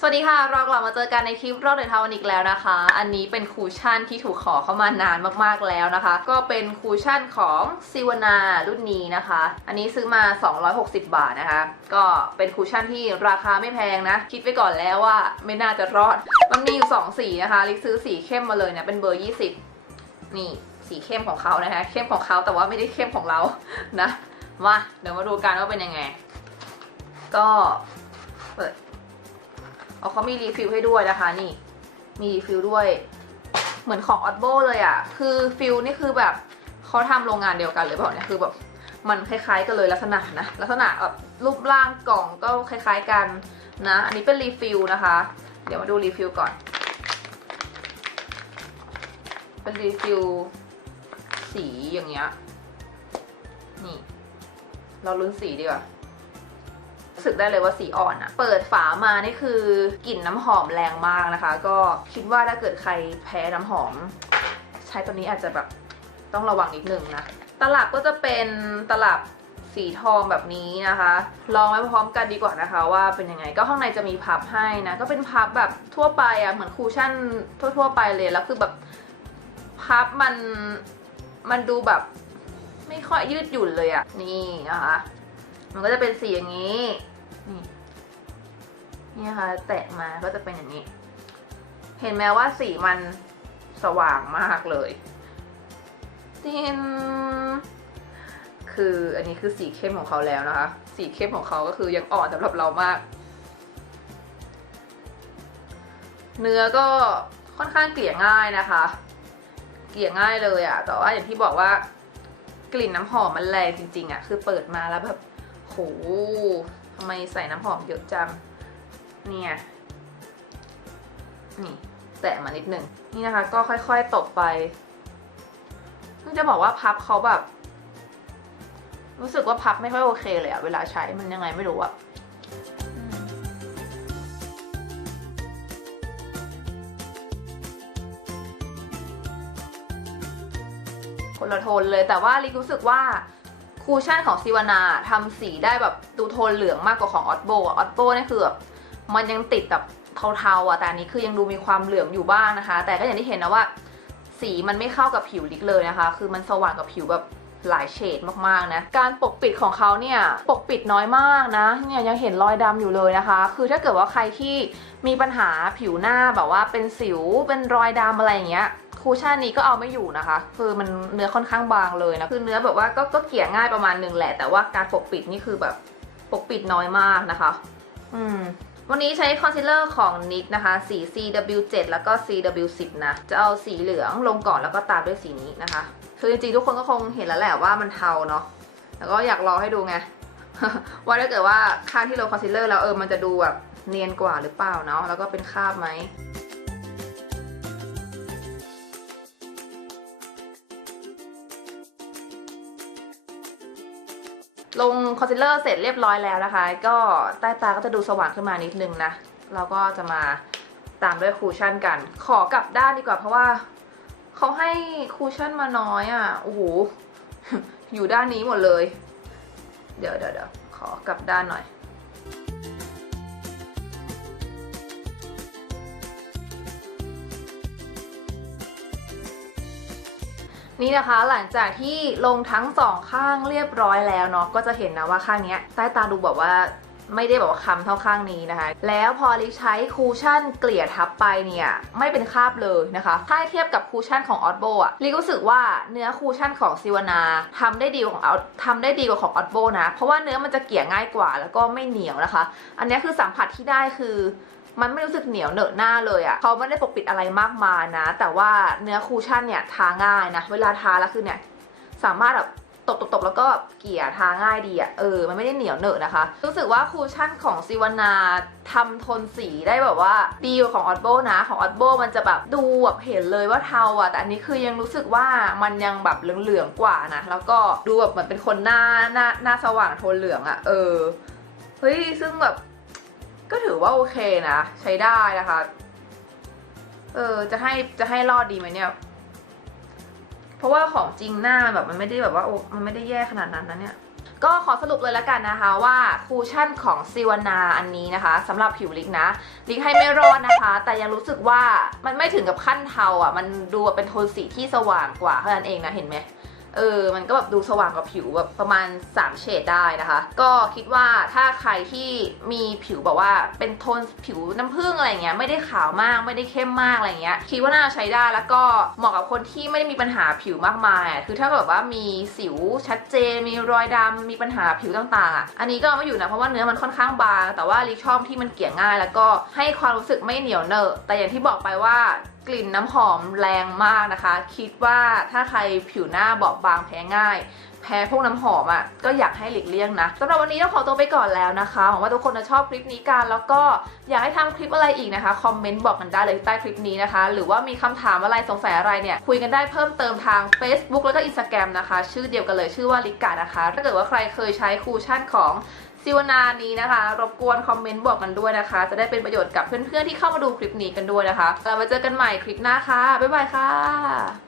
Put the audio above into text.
สวัสดีค่ะ เรากลับมาเจอกันในคลิปรอบเดทาวันอีกแล้วนะคะ อันนี้เป็นคูชั่นที่ถูกขอเข้ามานานมากๆแล้วนะคะ ก็เป็นคูชั่นของซิวนารุ่นนี้นะคะ อันนี้ซื้อมา 260 บาทนะคะ ก็เป็นคูชั่นที่ราคาไม่แพงนะ คิดไปก่อนแล้วว่าไม่น่าจะรอด มันมีอยู่ 2 สีนะคะ ลิซื้อสีเข้มมาเลยเนี่ยเป็นเบอร์ 20 นี่สีเข้มของเขานะคะ เข้มของเขาแต่ว่าไม่ได้เข้มของเรา นะ มาเดี๋ยวมาดูกันว่าเป็นยังไง ก็เปิด เอเขามีรีฟิลให้ด้วยนะคะนี่ มีรีฟิลด้วย เหมือนของออ b โบเลยอะ่ะ คือฟิลนี่คือแบบเขาทำโรงงานเดียวกันเลยเปล่าเนี่ยคือแบบมันคล้ายๆกันเลยลักษณะนะลักษณะแบบรูปร่างกล่องก็คล้าย ๆกันนะ อันนี้เป็นรีฟิลนะคะ เดี๋ยวมาดูรีฟิลก่อน เป็นรีฟิลสีอย่างเงี้ยนี่ เราลุ้นสีดีกว่า รู้สึกได้เลยว่าสีอ่อนอะเปิดฝามานี่คือกลิ่นน้ำหอมแรงมากนะคะ ก็คิดว่าถ้าเกิดใครแพ้น้ำหอม ใช้ตัวนี้อาจจะแบบต้องระวังนิดนึงนะ ตลับก็จะเป็นตลับสีทองแบบนี้นะคะ ลองไว้พร้อมกันดีกว่านะคะ ว่าเป็นยังไงก็ข้างในจะมีพับให้นะ ก็เป็นพับแบบทั่วไปอะเหมือนคูชั่นทั่ว ๆ ไปเลยแล้วคือแบบพับมันมันดูแบบไม่ค่อยยืดหยุ่นเลยอะนี่นะคะ มันก็จะเป็นสีอย่างนี้ นี่นี่นะคะแตะมาก็จะเป็นอย่างนี้ เห็นไหมว่าสีมันสว่างมากเลยตินคืออันนี้คือสีเข้มของเขาแล้วนะคะ สีเข้มของเขาก็คือยังอ่อนสำหรับเรามาก เนื้อก็ค่อนข้างเกลี่ยง่ายนะคะ เกลี่ยง่ายเลยอะแต่ว่าอย่างที่บอกว่ากลิ่นน้ำหอมมันแรงจริงๆอะคือเปิดมาแล้วแบบ หทำไมใส่น้ำหอมเยอะจัง เนี่ย นี่ แตะมานิดหนึ่ง นี่นะคะ ก็ค่อยๆตบไปต้องจะบอกว่าพับเขาแบบ รู้สึกว่าพับไม่ค่อยโอเคเลยอะเวลาใช้มันยังไงไม่รู้อะคนละโทนเลยแต่ว่าลิกรู้สึกว่า คูชั่นของซิวานาทำสีได้แบบดูโทนเหลืองมากกว่าของออ b โบออ b โบนี่คือแบบมันยังติดแบบเทาๆอะแต่อันนี้คือยังดูมีความเหลืองอยู่บ้างนะคะ แต่ก็อย่างที่เห็นนะว่า สีมันไม่เข้ากับผิวลิกเลยนะคะ คือมันสว่างกับผิวแบบหลายเฉดมากๆนะ การปกปิดของเขาเนี่ยปกปิดน้อยมากนะเนี่ยยังเห็นรอยดำอยู่เลยนะคะ คือถ้าเกิดว่าใครที่มีปัญหาผิวหน้าแบบว่าเป็นสิวเป็นรอยดำอะไรอย่างเงี้ย คูชั่นนี้ก็เอาไม่อยู่นะคะ คือมันเนื้อค่อนข้างบางเลยนะคือเนื้อแบบว่าก็ก็เกี่ยง่ายประมาณหนึ่งแหละ แต่ว่าการปกปิดนี่คือแบบปกปิดน้อยมากนะคะ อืมวันนี้ใช้คอนซีลเลอร์ของ NYX นะคะ สี CW7 แล้วก็ CW10 นะ จะเอาสีเหลืองลงก่อนแล้วก็ตามด้วยสีนี้นะคะ คือจริงๆ ทุกคนก็คงเห็นแล้วแหละว่ามันเทาเนาะ แล้วก็อยากรอให้ดูไง ว่าถ้าเกิดว่าข้างที่โรยคอนซีลเลอร์แล้วเออมันจะดูแบบเนียนกว่าหรือเปล่าเนาะ แล้วก็เป็นคราบไหม ลงคอนซีลเลอร์เสร็จเรียบร้อยแล้วนะคะ ก็ใต้ตาก็จะดูสว่างขึ้นมานิดนึงนะ เราก็จะมาตามด้วยคูชั่นกัน ขอกลับด้านดีกว่าเพราะว่าเขาให้คูชั่นมาน้อยอะ่ะ โอ้โห อยู่ด้านนี้หมดเลย เดี๋ยวเดี๋ยวเดี๋ยวขอกลับด้านหน่อย นี่นะคะหลังจากที่ลงทั้งสองข้างเรียบร้อยแล้วเนาะก็จะเห็นนะว่าข้างนี้ใต้ตาดูแบบว่าไม่ได้แบบว่าคำเท่าข้างนี้นะคะ แล้วพอลิใช้คูชั่นเกลี่ยทับไปเนี่ยไม่เป็นคราบเลยนะคะ ถ้าเทียบกับคูชั่นของออ b โบอะลิรู้สึกว่าเนื้อคูชั่นของซิวนาทำได้ดีกว่าของเอาทำได้ดีกว่าของออ b โบนะ เพราะว่าเนื้อมันจะเกลี่ยง่ายกว่าแล้วก็ไม่เหนียวนะคะ อันนี้คือสัมผัสที่ได้คือ มันไม่รู้สึกเหนียวเหนอะหน้าเลยอะ่ะเขาไม่ได้ปกปิดอะไรมากมายนะ แต่ว่าเนื้อคูชั่นเนี่ยทาง่ายนะ เวลาทาแล้วคือเนี่ยสามารถแบบตบตบๆแล้วก็เกี่ยทาง่ายดีอะ่ะเออ มันไม่ได้เหนียวเหนอะนะคะ รู้สึกว่าคูชั่นของซิวานาทำโทนสีได้แบบว่าดีกว่าของออ b โบนะของออ b โบมันจะแบบดูแบบเห็นเลยว่าเทาอะ่ะแต่อันนี้คือยังรู้สึกว่ามันยังแบบเหลืองๆกว่านะ แล้วก็ดูแบบเหมือนเป็นคนหน้าหน้าหน้าสว่างโทนเหลืองอะเออเฮ้ยซึ่งแบบ ก็ถือว่าโอเคนะ ใช้ได้นะคะ เออจะให้จะให้รอดดีไหมเนี่ย เพราะว่าของจริงหน้าแบบมันไม่ได้แบบว่าโอ้มันไม่ได้แย่ขนาดนั้นนะเนี่ยก็ขอสรุปเลยแล้วกันนะคะว่าคูชั่นของซิวานาอันนี้นะคะสำหรับผิวลิกนะ ลิกให้ไม่รอดนะคะ แต่ยังรู้สึกว่ามันไม่ถึงกับขั้นเทาอะ มันดูเป็นโทนสีที่สว่างกว่าเท่านั้นเองนะเห็นไหม เออ มันก็แบบดูสว่างกว่าผิวแบบประมาณ 3 เฉดได้นะคะ ก็คิดว่าถ้าใครที่มีผิวแบบว่าเป็นโทนผิวน้ำผึ้งอะไรเงี้ยไม่ได้ขาวมากไม่ได้เข้มมากอะไรเงี้ยคิดว่าน่าใช้ได้แล้วก็เหมาะกับคนที่ไม่ได้มีปัญหาผิวมากมายอะคือถ้าแบบว่ามีสิวชัดเจน มีรอยดำมีปัญหาผิวต่างๆอะอันนี้ก็ไม่อยู่นะเพราะว่าเนื้อมันค่อนข้างบาง แต่ว่าลิชอบที่มันเกี่ยง่าย แล้วก็ให้ความรู้สึกไม่เหนียวเนอะแต่อย่างที่บอกไปว่า กลิ่นน้ำหอมแรงมากนะคะ คิดว่าถ้าใครผิวหน้าบอบบางแพ้ง่าย แพ้พวกน้ำหอมอะ่ะก็อยากให้หลีกเลี่ยงนะสำหรับวันนี้ต้องขอตัวไปก่อนแล้วนะคะหวังว่าทุกคนจะชอบคลิปนี้กัน แล้วก็อยากให้ทำคลิปอะไรอีกนะคะคอมเมนต์บอกกันได้เลยใต้คลิปนี้นะคะ หรือว่ามีคำถามอะไรสงสัยอะไรเนี่ยคุยกันได้เพิ่มเติมทาง Facebook แล้วก็ Instagram นะคะ ชื่อเดียวกันเลยชื่อว่าลิกานะคะ ถ้าเกิดว่าใครเคยใช้คูชั่นของ ซิวนานี้นะคะ รบกวนคอมเมนต์บอกกันด้วยนะคะ จะได้เป็นประโยชน์กับเพื่อนๆที่เข้ามาดูคลิปนี้กันด้วยนะคะแล้วมาเจอกันใหม่คลิปหน้าค่ะ บ๊ายบายค่ะ